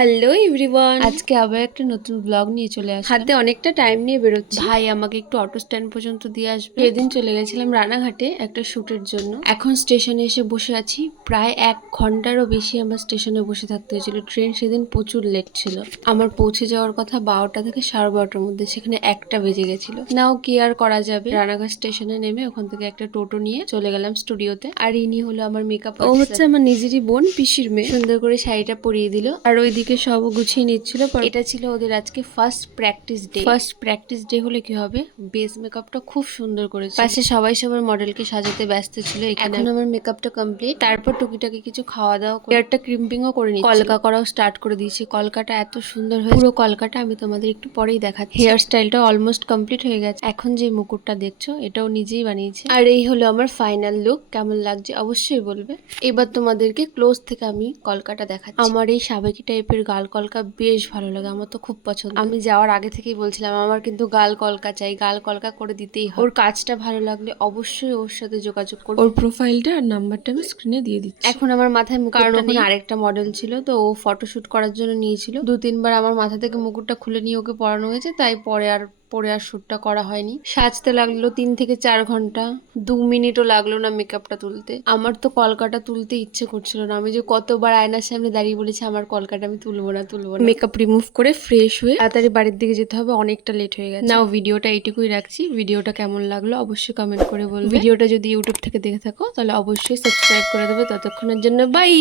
Hello everyone, আজকে আবার একটা নতুন ব্লগ নিয়ে চলে আসলাম। হাতে অনেকটা টাইম নিয়ে বেরোচ্ছি। ভাই আমাকে একটু অটো স্ট্যান্ড পর্যন্ত দিয়ে আসবে। সেদিন চলে গেছিলাম রানাঘাটে একটা শুটের জন্য। এখন স্টেশনে এসে বসে আছি। প্রায় 1 ঘন্টারও বেশি আমার স্টেশনে বসে থাকতে হয়েছিল। ট্রেন সেদিন প্রচুর লেট ছিল। আমার পৌঁছে যাওয়ার কথা 12টা থেকে 12:30টার মধ্যে, সেখানে 1টা বেজে গেছিল। নাও কি আর করা যাবে, রানাঘাট স্টেশনে নেমে ওখান থেকে একটা টোটো নিয়ে চলে গেলাম স্টুডিওতে। আর ইনি হলো আমার মেকআপ, ও হচ্ছে আমার নিজেরই বোন, পিসির মেয়ে। সুন্দর করে শাড়িটা পরিয়ে দিল আর ওইদিকে সব গুছিয়ে নিচ্ছিল। এটা ছিল ওদের আজকে ফার্স্ট প্র্যাকটিস ডে হলে কি হবে, বেস মেকআপটা খুব সুন্দর করেছে। পাশে সবাই সবার মডেলকে সাজাতে ব্যস্ত ছিল। এখন আমার মেকআপটা কমপ্লিট। তারপর টুকিটাকি কিছু খাওয়া দাওয়া করে হেয়ারটা ক্রিম্পিংও করে নিচ্ছি। কলকা করাও স্টার্ট করে দিয়েছি। কলকাটা এত সুন্দর হয়েছে, পুরো কলকাটা আমি তোমাদের একটু পরেই দেখাচ্ছি। হেয়ার স্টাইলটা অলমোস্ট কমপ্লিট হয়ে গেছে। এখন যে মুকুটটা দেখছো এটাও নিজেই বানিয়েছে। আর এই হলো আমার ফাইনাল লুক। কেমন লাগছে অবশ্যই বলবে। এবার তোমাদেরকে ক্লোজ থেকে আমি কলকাটা দেখাচ্ছি। আমার এই সাবেকি টাইপের গাল কলকা বেশ ভালো লাগে, আমার তো খুব পছন্দ। আমি যাওয়ার আগে থেকেই বলছিলাম আমার কিন্তু গাল কলকা চাই, গাল কলকা করে দিতেই হয়। ওর কাজটা ভালো লাগলে অবশ্যই ওর সাথে যোগাযোগ করো। ওর প্রোফাইলটা আর নাম্বারটা আমি স্ক্রিনে দিয়ে দিচ্ছি। এখন আমার মাথায় মুকুটটা নেই, আরেকটা মডেল ছিল তো ও ফটোশুট করার জন্য নিয়েছিল। 2-3 বার আমার মাথা থেকে মুকুটটা খুলে নিয়ে ওকে পরানো হয়েছে, তাই পরে আর শ্যুটটা করা হয়নি। সাজতে লাগলো 3 থেকে 4 ঘন্টা, 2 মিনিটও লাগলো না মেকআপটা তুলতে। আমার তো কলকাটা তুলতে ইচ্ছে করছিল না। আমি যে কতবার আয়নার সামনে দাঁড়িয়ে বলেছি আমার কলকাটা আমি তুলবো না। মেকআপ রিমুভ করে ফ্রেশ হয়ে তাড়াতাড়ি বাড়ির দিকে যেতে হবে, অনেকটা লেট হয়ে গেছে। নাও ভিডিওটা এইটুকুই রাখছি। ভিডিওটা কেমন লাগলো অবশ্যই কমেন্ট করে বলবে। ভিডিওটা যদি ইউটিউব থেকে দেখে থাকো তাহলে অবশ্যই সাবস্ক্রাইব করে দেবে। ততক্ষণের জন্য বাই।